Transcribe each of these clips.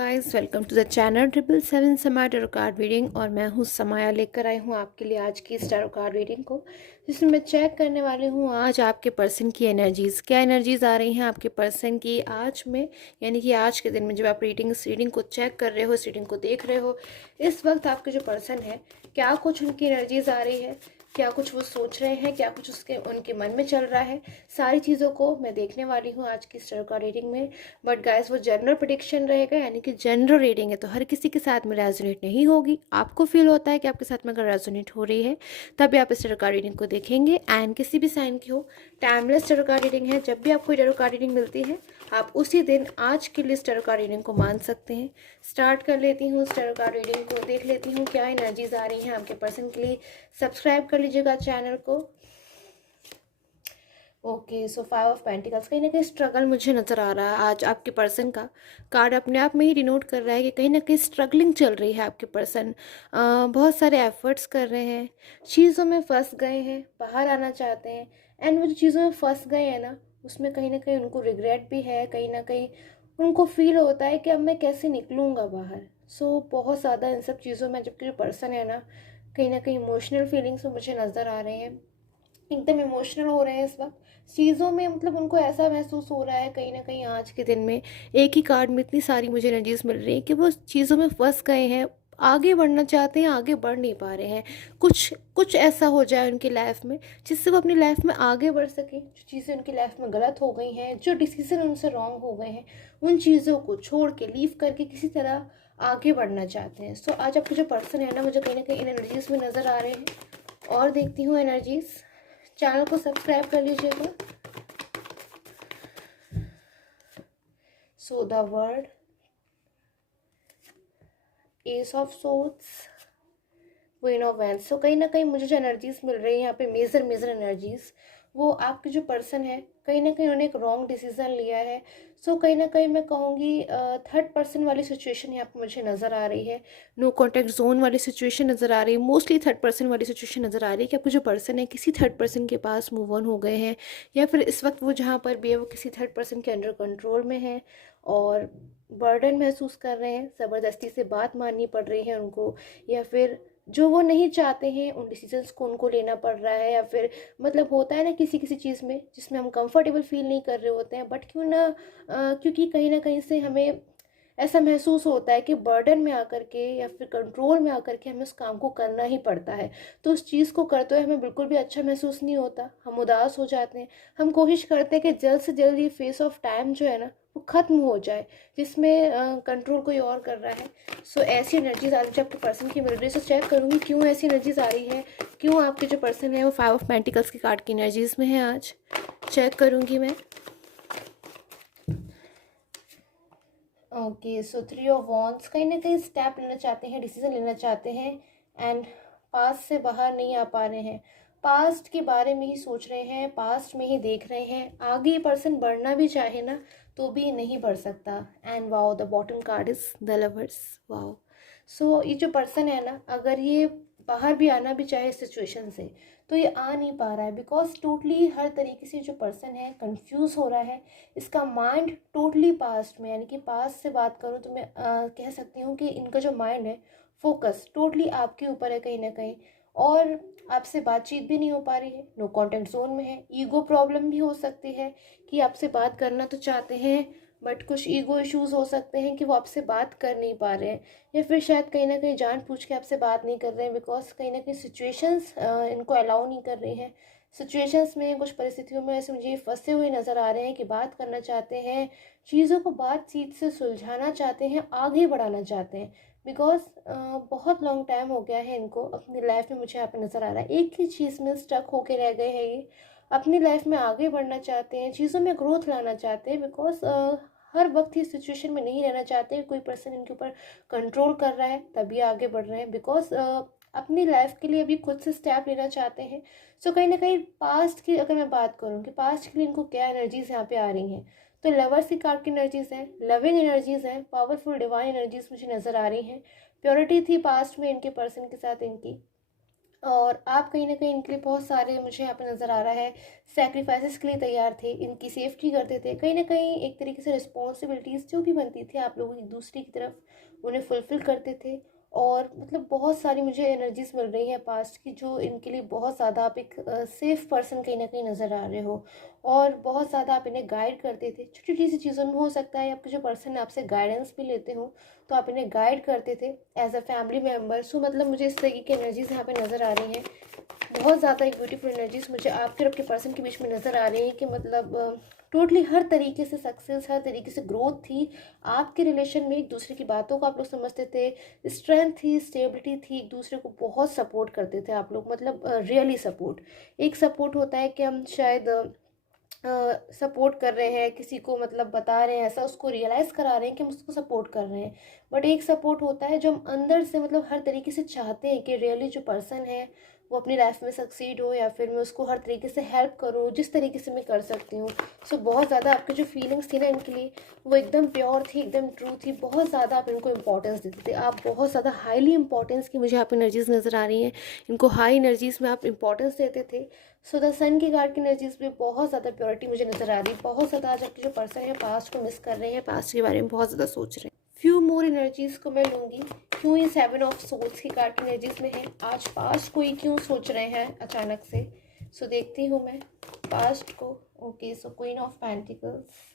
Guys welcome to the channel 777 समय tarot card reading. और मैं हूँ समाया, लेकर आई हूँ आपके लिए आज की टैरो कार्ड रीडिंग को, जिसमें मैं चेक करने वाली हूँ आज आपके पर्सन की एनर्जीज, क्या एनर्जीज आ रही हैं आपके पर्सन की आज में, यानी कि आज के दिन में जब आप इस रीडिंग को चेक कर रहे हो, इस रीडिंग को देख रहे हो, इस वक्त आपके जो पर्सन है क्या कुछ उनकी एनर्जीज आ रही है, क्या कुछ वो सोच रहे हैं, क्या कुछ उसके उनके मन में चल रहा है, सारी चीज़ों को मैं देखने वाली हूँ आज की टैरो कार्ड रीडिंग में। बट गाइस वो जनरल प्रेडिक्शन रहेगा, यानी कि जनरल रीडिंग है, तो हर किसी के साथ में रेजोनेट नहीं होगी। आपको फील होता है कि आपके साथ में अगर रेजोनेट हो रही है तभी आप इस टैरो कार्ड रीडिंग को देखेंगे। एंड किसी भी साइन की हो, टाइमलेस टैरो कार्ड रीडिंग है। जब भी आपको टैरो कार्ड रीडिंग मिलती है आप उसी दिन आज की लिस्ट टैरो कार्ड रीडिंग को मान सकते हैं। स्टार्ट कर लेती हूँ उस टैरो कार्ड रीडिंग को, देख लेती हूँ क्या एनर्जीज आ रही हैं आपके पर्सन के लिए। सब्सक्राइब कर लीजिएगा चैनल को। ओके, सो 5 ऑफ पेंटिकल्स, कहीं ना कहीं स्ट्रगल मुझे नज़र आ रहा है। आज आपके पर्सन का कार्ड अपने आप में ही डिनोट कर रहा है कि कहीं ना कहीं स्ट्रगलिंग चल रही है आपके पर्सन। बहुत सारे एफर्ट्स कर रहे हैं, चीज़ों में फंस गए हैं, बाहर आना चाहते हैं। एंड वो जो चीज़ों में फंस गए हैं ना, उसमें कहीं ना कहीं उनको रिग्रेट भी है, कहीं ना कहीं उनको फील होता है कि अब मैं कैसे निकलूँगा बाहर। बहुत ज़्यादा इन सब चीज़ों में जबकि जो पर्सन है ना कहीं इमोशनल फीलिंग्स में मुझे नज़र आ रहे हैं, एकदम इमोशनल हो रहे हैं इस वक्त चीज़ों में। मतलब उनको ऐसा महसूस हो रहा है कहीं ना कहीं आज के दिन में एक ही कार्ड में इतनी सारी मुझे एनर्जीज मिल रही है कि वो चीज़ों में फंस गए हैं, आगे बढ़ना चाहते हैं, आगे बढ़ नहीं पा रहे हैं। कुछ कुछ ऐसा हो जाए उनकी लाइफ में जिससे वो अपनी लाइफ में आगे बढ़ सके। जो चीज़ें उनकी लाइफ में गलत हो गई हैं, जो डिसीजन उनसे रॉन्ग हो गए हैं, उन चीज़ों को छोड़ के लीव करके किसी तरह आगे बढ़ना चाहते हैं। आज आपके जो पर्सन है ना, मुझे कहीं ना कहीं इन एनर्जीज में नज़र आ रहे हैं। और देखती हूँ एनर्जीज, चैनल को सब्सक्राइब कर लीजिएगा। So the word, ace of swords, queen of wands. So कहीं ना कहीं मुझे जो एनर्जीज मिल रही है यहाँ पे, मेजर मेजर एनर्जीज, वो आपके जो पर्सन है कहीं ना कहीं उन्होंने एक रॉन्ग डिसीजन लिया है। कहीं ना कहीं मैं कहूँगी थर्ड पर्सन वाली सिचुएशन यहाँ पे मुझे नज़र आ रही है। नो कॉन्टैक्ट जोन वाली सिचुएशन नज़र आ रही है। मोस्टली थर्ड पर्सन वाली सिचुएशन नज़र आ रही है कि आपके जो पर्सन है किसी थर्ड पर्सन के पास मूव ऑन हो गए हैं, या फिर इस वक्त वो जहाँ पर भी है वो किसी थर्ड पर्सन के अंडर कंट्रोल में है और बर्डन महसूस कर रहे हैं, ज़बरदस्ती से बात माननी पड़ रही है उनको, या फिर जो वो नहीं चाहते हैं उन डिसीजंस को उनको लेना पड़ रहा है। या फिर मतलब होता है ना किसी किसी चीज़ में जिसमें हम कंफर्टेबल फील नहीं कर रहे होते हैं, बट क्यों ना क्योंकि कहीं ना कहीं से हमें ऐसा महसूस होता है कि बर्डन में आकर के या फिर कंट्रोल में आकर के हमें उस काम को करना ही पड़ता है। तो उस चीज़ को करते हुए हमें बिल्कुल भी अच्छा महसूस नहीं होता, हम उदास हो जाते हैं। हम कोशिश करते हैं कि जल्द से जल्द ये फेस ऑफ टाइम जो है ना वो ख़त्म हो जाए, जिसमें कंट्रोल कोई और कर रहा है। ऐसी एनर्जीज आज आपके पर्सन की मिल रही है। चेक करूँगी क्यों ऐसी एनर्जीज आ रही है, क्यों आपके जो पर्सन है वो 5 ऑफ पेंटिकल्स की कार्ड की एनर्जीज में है। आज चेक करूँगी मैं। ओके, 3 ऑफ वॉन्ड्स, कहीं ना कहीं स्टेप लेना चाहते हैं, डिसीजन लेना चाहते हैं, एंड पास्ट से बाहर नहीं आ पा रहे हैं। पास्ट के बारे में ही सोच रहे हैं, पास्ट में ही देख रहे हैं। आगे ये पर्सन बढ़ना भी चाहे ना तो भी नहीं बढ़ सकता। And wow, the bottom card is the lovers. Wow, ये जो पर्सन है ना, अगर ये बाहर भी आना भी चाहे सिचुएशन से तो ये आ नहीं पा रहा है, बिकॉज टोटली हर तरीके से जो पर्सन है कंफ्यूज हो रहा है। इसका माइंड टोटली पास्ट में, यानी कि पास्ट से बात करूँ तो मैं कह सकती हूँ कि इनका जो माइंड है फोकस टोटली आपके ऊपर है कहीं ना कहीं, और आपसे बातचीत भी नहीं हो पा रही है, नो कॉन्टेक्ट जोन में है। ईगो प्रॉब्लम भी हो सकती है कि आपसे बात करना तो चाहते हैं बट कुछ ईगो इश्यूज हो सकते हैं कि वो आपसे बात कर नहीं पा रहे हैं, या फिर शायद कहीं ना कहीं जानबूझ के आपसे बात नहीं कर रहे हैं, बिकॉज कहीं ना कहीं सिचुएशंस इनको अलाउ नहीं कर रही हैं। सिचुएशंस में, कुछ परिस्थितियों में ऐसे मुझे फंसे हुए नज़र आ रहे हैं कि बात करना चाहते हैं, चीज़ों को बातचीत से सुलझाना चाहते हैं, आगे बढ़ाना चाहते हैं। बिकॉज बहुत लॉन्ग टाइम हो गया है इनको अपनी लाइफ में, मुझे यहाँ पे नज़र आ रहा है एक ही चीज़ में स्टक होके रह गए हैं ये। अपनी लाइफ में आगे बढ़ना चाहते हैं, चीज़ों में ग्रोथ लाना चाहते हैं, बिकॉज हर वक्त ही सिचुएशन में नहीं रहना चाहते। कोई पर्सन इनके ऊपर कंट्रोल कर रहा है तभी आगे बढ़ रहे हैं, बिकॉज अपनी लाइफ के लिए अभी खुद से स्टेप लेना चाहते हैं। कहीं ना कहीं पास्ट की अगर मैं बात करूँ कि पास्ट के लिए इनको क्या एनर्जीज यहाँ पे आ रही हैं, तो लवर्स की कार्ड की एनर्जीज हैं, लविंग एनर्जीज हैं, पावरफुल डिवाइन एनर्जीज मुझे नज़र आ रही हैं। प्योरिटी थी पास्ट में इनके पर्सन के साथ इनकी, और आप कहीं न कहीं इनके लिए बहुत सारे, मुझे यहाँ पे नज़र आ रहा है, सैक्रिफाइसेस के लिए तैयार थे, इनकी सेफ्टी करते थे। कहीं न कहीं एक तरीके से रिस्पॉन्सिबिलिटीज़ जो भी बनती थी आप लोगों की दूसरी की तरफ, उन्हें फुलफ़िल करते थे। और मतलब बहुत सारी मुझे एनर्जीज़ मिल रही हैं पास्ट की, जो इनके लिए बहुत ज़्यादा आप एक सेफ़ पर्सन कहीं न कहीं नज़र आ रहे हो। और बहुत ज़्यादा आप इन्हें गाइड करते थे। छोटी-छोटी सी चीज़ों में हो सकता है आपके जो पर्सन है आपसे गाइडेंस भी लेते हों, तो आप इन्हें गाइड करते थे एज़ अ फैमिली मेंबर। सो मतलब मुझे इस तरीके की एनर्जीज़ यहाँ पे नज़र आ रही हैं। बहुत ज़्यादा एक ब्यूटीफुल एनर्जीज मुझे आपके और आपके पर्सन के बीच में नज़र आ रही है कि मतलब टोटली हर तरीके से सक्सेस, हर तरीके से ग्रोथ थी आपके रिलेशन में। एक दूसरे की बातों को आप लोग समझते थे, स्ट्रेंथ थी, स्टेबिलिटी थी, एक दूसरे को बहुत सपोर्ट करते थे आप लोग, मतलब रियली सपोर्ट। एक सपोर्ट होता है कि हम शायद सपोर्ट कर रहे हैं किसी को, मतलब बता रहे हैं ऐसा, उसको रियलाइज़ करा रहे हैं कि हम उसको सपोर्ट कर रहे हैं। बट एक सपोर्ट होता है जो हम अंदर से मतलब हर तरीके से चाहते हैं कि रियली जो पर्सन है वो अपनी लाइफ में सक्सीड हो, या फिर मैं उसको हर तरीके से हेल्प करूँ जिस तरीके से मैं कर सकती हूँ। सो बहुत ज़्यादा आपकी जो फीलिंग्स थी ना इनके लिए, वो एकदम प्योर थी, एकदम ट्रू थी। बहुत ज़्यादा आप इनको इंपॉर्टेंस देते थे, आप बहुत ज़्यादा हाईली इंपॉर्टेंस की मुझे आप एनर्जीज़ नज़र आ रही हैं। इनको हाई एनर्जीज़ में आप इंपॉर्टेंस देते थे। सो द सन की कार्ड की एनर्जीज में बहुत ज़्यादा प्योरिटी मुझे नज़र आ रही है। बहुत ज़्यादा आज आपके जो पर्सन है पास्ट को मिस कर रहे हैं, पास्ट के बारे में बहुत ज़्यादा सोच रहे हैं। फ्यू मोर एनर्जीज को मैं लूँगी। क्यों ये 7 ऑफ सोल्स की कार्ड की एनर्जीज में है, आज पास्ट को ही क्यों सोच रहे हैं अचानक से। सो देखती हूँ मैं पास्ट को। Okay, so queen of pentacles.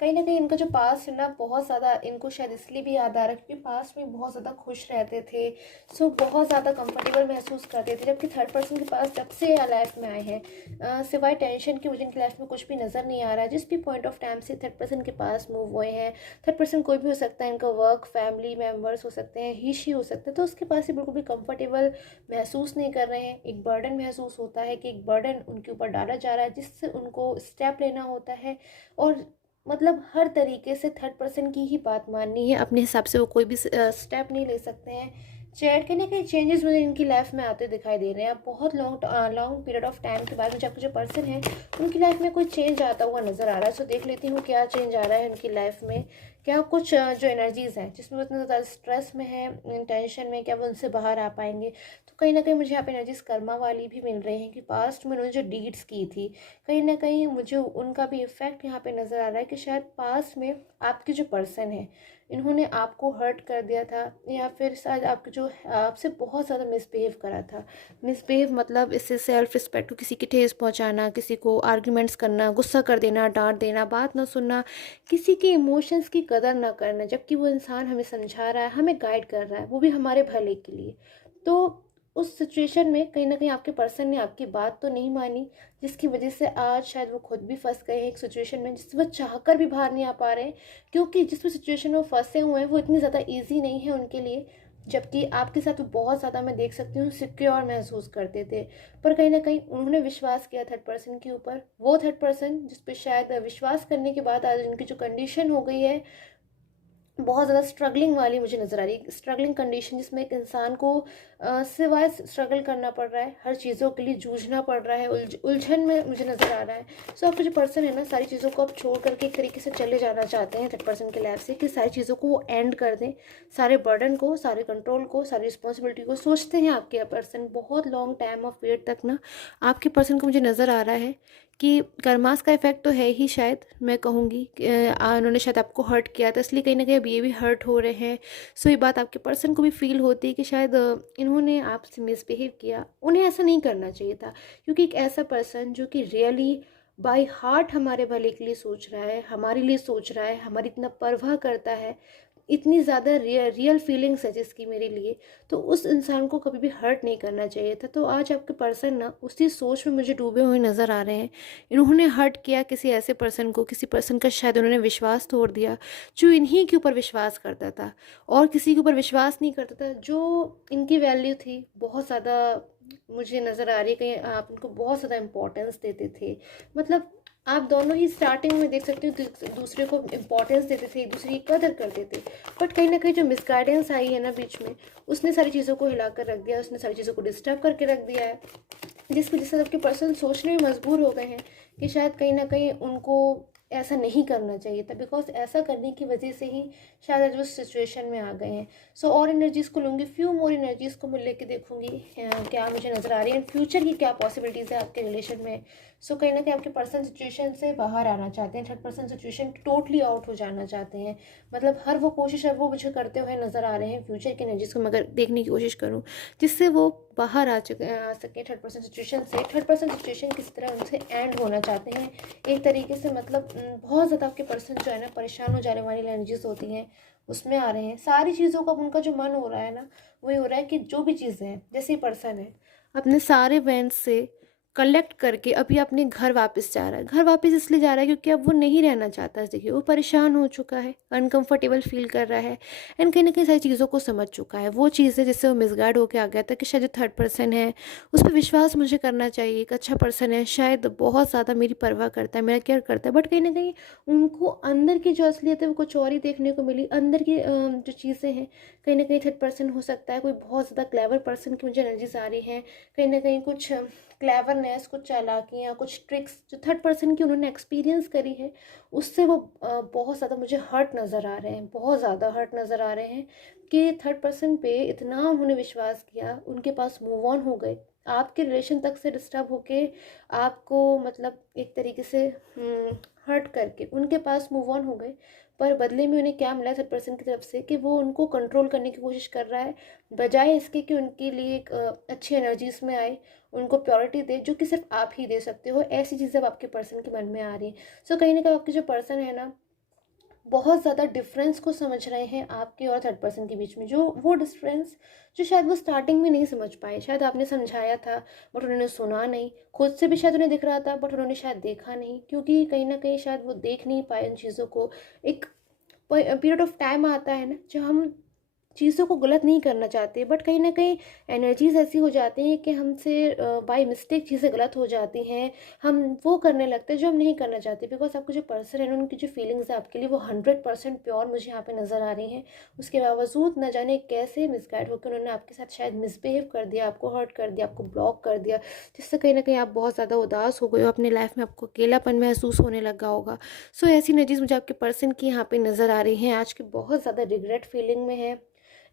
कहीं न कहीं इनका जो पास्ट है ना, बहुत ज़्यादा इनको शायद इसलिए भी याद आ रहा है क्योंकि पास्ट में बहुत ज़्यादा खुश रहते थे। सो बहुत ज़्यादा कंफर्टेबल महसूस करते थे, जबकि थर्ड पर्सन के पास जब से लाइफ में आए हैं, सिवाय टेंशन के मुझे इनकी लाइफ में कुछ भी नज़र नहीं आ रहा है। जिस भी पॉइंट ऑफ टाइम से थर्ड पर्सन के पास मूव हुए हैं, थर्ड पर्सन कोई भी हो सकता है, इनका वर्क, फैमिली मेम्बर्स हो सकते हैं, ही शी हो सकते हैं, तो उसके पास ये बिल्कुल भी कंफर्टेबल महसूस नहीं कर रहे हैं। एक बर्डन महसूस होता है कि एक बर्डन उनके ऊपर डाला जा रहा है जिससे उनको स्टेप लेना होता है। और मतलब हर तरीके से थर्ड पर्सन की ही बात माननी है, अपने हिसाब से वो कोई भी स्टेप नहीं ले सकते हैं। चैट के ना कई चेंजेस मुझे इनकी लाइफ में आते दिखाई दे रहे हैं। बहुत लॉन्ग पीरियड ऑफ टाइम के बाद मुझे आपके जो पर्सन है उनकी लाइफ में कोई चेंज आता हुआ नज़र आ रहा है। सो देख लेती हूँ क्या चेंज आ रहा है उनकी लाइफ में। क्या कुछ जो एनर्जीज़ हैं जिसमें वो इतना ज़्यादा स्ट्रेस में है, टेंशन में, क्या वो उनसे बाहर आ पाएंगे। तो कहीं ना कहीं मुझे यहाँ पे एनर्जीज कर्मा वाली भी मिल रही हैं कि पास्ट में उन्होंने जो डीड्स की थी, कहीं ना कहीं मुझे उनका भी इफेक्ट यहाँ पे नज़र आ रहा है कि शायद पास में आपके जो पर्सन है इन्होंने आपको हर्ट कर दिया था, या फिर शायद आपके जो आपसे बहुत ज़्यादा मिसबिहेव करा था। मिसबिहेव मतलब इससे सेल्फ रिस्पेक्ट को किसी की ठेस पहुँचाना, किसी को आर्ग्यूमेंट्स करना, गुस्सा कर देना, डांट देना, बात ना सुनना, किसी के इमोशंस की कदर ना करना, जबकि वो इंसान हमें समझा रहा है, हमें गाइड कर रहा है, वो भी हमारे भले के लिए। तो उस सिचुएशन में कहीं ना कहीं आपके पर्सन ने आपकी बात तो नहीं मानी, जिसकी वजह से आज शायद वो खुद भी फंस गए हैं एक सिचुएशन में जिससे वो चाहकर भी बाहर नहीं आ पा रहे हैं। क्योंकि जिस भी सिचुएशन में वो फंसे हुए हैं वो इतनी ज़्यादा इजी नहीं है उनके लिए। जबकि आपके साथ वो बहुत ज़्यादा, मैं देख सकती हूँ, सिक्योर महसूस करते थे। पर कहीं ना कहीं उन्होंने विश्वास किया थर्ड पर्सन के ऊपर। वो थर्ड पर्सन जिस पे शायद विश्वास करने के बाद आज उनकी जो कंडीशन हो गई है बहुत ज़्यादा स्ट्रगलिंग वाली मुझे नज़र आ रही है। स्ट्रगलिंग कंडीशन जिसमें एक इंसान को सिवाय स्ट्रगल करना पड़ रहा है, हर चीज़ों के लिए जूझना पड़ रहा है, उलझन में मुझे नज़र आ रहा है। सो आपका जो पर्सन है ना, सारी चीज़ों को आप छोड़ करके एक तरीके से चले जाना चाहते हैं थर्ड पर्सन के लाइफ से, कि सारी चीज़ों को वो एंड कर दें, सारे बर्डन को, सारे कंट्रोल को, सारी रिस्पॉन्सिबिलिटी को। सोचते हैं आपके पर्सन बहुत लॉन्ग टाइम ऑफ पीरियड तक ना, आपके पर्सन को मुझे नज़र आ रहा है कि कर्मास का इफेक्ट तो है ही, शायद मैं कहूँगी कि उन्होंने शायद आपको हर्ट किया था, इसलिए कहीं ना कहीं अब ये भी हर्ट हो रहे हैं। सो ये बात आपके पर्सन को भी फील होती है कि शायद इन्होंने आपसे मिसबिहेव किया, उन्हें ऐसा नहीं करना चाहिए था। क्योंकि एक ऐसा पर्सन जो कि रियली बाय हार्ट हमारे भले के लिए सोच रहा है, हमारे लिए सोच रहा है, हमारी इतना परवाह करता है, इतनी ज़्यादा रियल फीलिंग्स है जिसकी मेरे लिए, तो उस इंसान को कभी भी हर्ट नहीं करना चाहिए था। तो आज आपके पर्सन ना उसी सोच में मुझे डूबे हुए नज़र आ रहे हैं। इन्होंने हर्ट किया किसी ऐसे पर्सन को, किसी पर्सन का शायद उन्होंने विश्वास तोड़ दिया जो इन्हीं के ऊपर विश्वास करता था, और किसी के ऊपर विश्वास नहीं करता था। जो इनकी वैल्यू थी बहुत ज़्यादा मुझे नज़र आ रही है, कहीं आप उनको बहुत ज़्यादा इम्पोर्टेंस देते थे। मतलब आप दोनों ही स्टार्टिंग में देख सकते हो दूसरे को इम्पोर्टेंस देते थे, एक दूसरे की कदर करते थे। बट कहीं ना कहीं जो मिसगाइडेंस आई है ना बीच में, उसने सारी चीज़ों को हिला कर रख दिया, उसने सारी चीज़ों को डिस्टर्ब करके रख दिया है, जिसकी वजह से सबके पर्सन सोचने में मजबूर हो गए हैं कि शायद कहीं ना कहीं उनको ऐसा नहीं करना चाहिए था, बिकॉज ऐसा करने की वजह से ही शायद आज वो सिचुएशन में आ गए हैं। सो और एनर्जीज़ को लूँगी, फ्यू मोर एनर्जीज़ को मैं लेके देखूँगी क्या मुझे नज़र आ रही है, फ्यूचर की क्या पॉसिबिलिटीज़ है आपके रिलेशन में। सो कहीं ना कहीं आपके पर्सन सिचुएशन से बाहर आना चाहते हैं, third person situation totally out हो जाना चाहते हैं। मतलब हर वो कोशिश अब वो मुझे करते हुए नज़र आ रहे हैं फ्यूचर की एनर्जीज़ को मैं अगर देखने की कोशिश करूँ, जिससे वो बाहर आ सके थर्ड पर्सन सिचुएशन से। थर्ड पर्सन सिचुएशन किस तरह उनसे एंड होना चाहते हैं एक तरीके से, मतलब बहुत ज़्यादा आपके पर्सन जो है ना परेशान हो जाने वाली एनर्जीज होती हैं उसमें आ रहे हैं। सारी चीज़ों का उनका जो मन हो रहा है ना, वही हो रहा है कि जो भी चीज़ें हैं, जैसे पर्सन है अपने सारे वैंस से कलेक्ट करके अभी अपने घर वापस जा रहा है। घर वापस इसलिए जा रहा है क्योंकि अब वो नहीं रहना चाहता। देखिए वो परेशान हो चुका है, अनकंफर्टेबल फील कर रहा है, एंड कहीं ना कहीं सारी चीज़ों को समझ चुका है। वो चीज़ है जिससे वो मिसगाइड होकर आ गया था कि शायद जो थर्ड पर्सन है उस पर विश्वास मुझे करना चाहिए, एक अच्छा पर्सन है, शायद बहुत ज़्यादा मेरी परवाह करता है, मेरा केयर करता है। बट कहीं ना कहीं उनको अंदर की जो असलियत है वो कुछ और ही देखने को मिली। अंदर की जो चीज़ें हैं, कहीं ना कहीं थर्ड पर्सन हो सकता है कोई बहुत ज़्यादा क्लेवर पर्सन की मुझे एनर्जीज आ रही है। कहीं ना कहीं कुछ क्लेवरनेस, कुछ चालाकियाँ, कुछ ट्रिक्स जो थर्ड पर्सन की उन्होंने एक्सपीरियंस करी है, उससे वो बहुत ज़्यादा मुझे हर्ट नज़र आ रहे हैं, बहुत ज़्यादा हर्ट नज़र आ रहे हैं कि थर्ड पर्सन पे इतना उन्होंने विश्वास किया, उनके पास मूव ऑन हो गए, आपके रिलेशन तक से डिस्टर्ब होके आपको मतलब एक तरीके से हर्ट करके उनके पास मूव ऑन हो गए। पर बदले में उन्हें क्या मिला थर्ड पर्सन की तरफ से कि वो उनको कंट्रोल करने की कोशिश कर रहा है, बजाय इसके कि उनके लिए एक अच्छी एनर्जीज में आए, उनको प्योरिटी दे जो कि सिर्फ आप ही दे सकते हो। ऐसी चीज़ें अब आपके पर्सन के मन में आ रही हैं। सो कहीं ना कहीं आपके जो पर्सन है ना, बहुत ज़्यादा डिफरेंस को समझ रहे हैं आपके और थर्ड पर्सन के बीच में, जो वो डिफरेंस जो शायद वो स्टार्टिंग में नहीं समझ पाए। शायद आपने समझाया था बट उन्होंने सुना नहीं, खुद से भी शायद उन्हें दिख रहा था बट उन्होंने शायद देखा नहीं, क्योंकि कहीं ना कहीं शायद वो देख नहीं पाए उन चीज़ों को। एक पीरियड ऑफ टाइम आता है ना जब हम चीज़ों को गलत नहीं करना चाहते, बट कहीं ना कहीं एनर्जीज ऐसी हो जाती हैं कि हमसे बाय मिस्टेक चीज़ें गलत हो जाती हैं। हम वो करने लगते हैं जो हम नहीं करना चाहते, बिकॉज आपको जो पर्सन है उनकी जो फीलिंग्स है आपके लिए वो 100% प्योर मुझे यहाँ पे नज़र आ रही हैं। उसके बावजूद न जाने कैसे मिसगाइड होकर उन्होंने आपके साथ शायद मिसबिहेव कर दिया, आपको हर्ट कर दिया, आपको ब्लॉक कर दिया, जिससे कहीं ना कहीं आप बहुत ज़्यादा उदास हो गए हो, अपने लाइफ में आपको अकेलापन महसूस होने लगा होगा। सो ऐसी एनर्जीज मुझे आपके पर्सन की यहाँ पे नज़र आ रही हैं। आज की बहुत ज़्यादा रिग्रेट फीलिंग में है,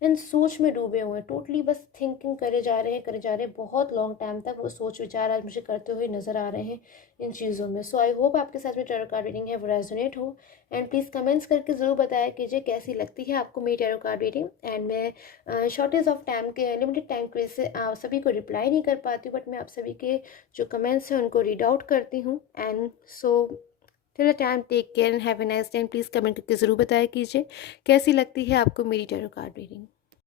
इन सोच में डूबे हुए हैं, टोटली बस थिंकिंग करे जा रहे हैं, करे जा रहे हैं। बहुत लॉन्ग टाइम तक वो सोच विचार आज मुझे करते हुए नजर आ रहे हैं इन चीज़ों में। सो आई होप आपके साथ में टैरो कार्ड रीडिंग है वो रेजोनेट हो, एंड प्लीज़ कमेंट्स करके ज़रूर बताया कीजिए कैसी लगती है आपको मेरी टैरो कार्ड रीडिंग। एंड मैं शॉर्टेज ऑफ टाइम के लिमिटेड टाइम के वजह से आप सभी को रिप्लाई नहीं कर पाती हूँ, बट मैं आप सभी के जो कमेंट्स हैं उनको रीड आउट करती हूँ। And so till the time take care and have a nice time. Please comment करके ज़रूर बताया कीजिए कैसी लगती है आपको मेरी टैरो कार्ड रीडिंग।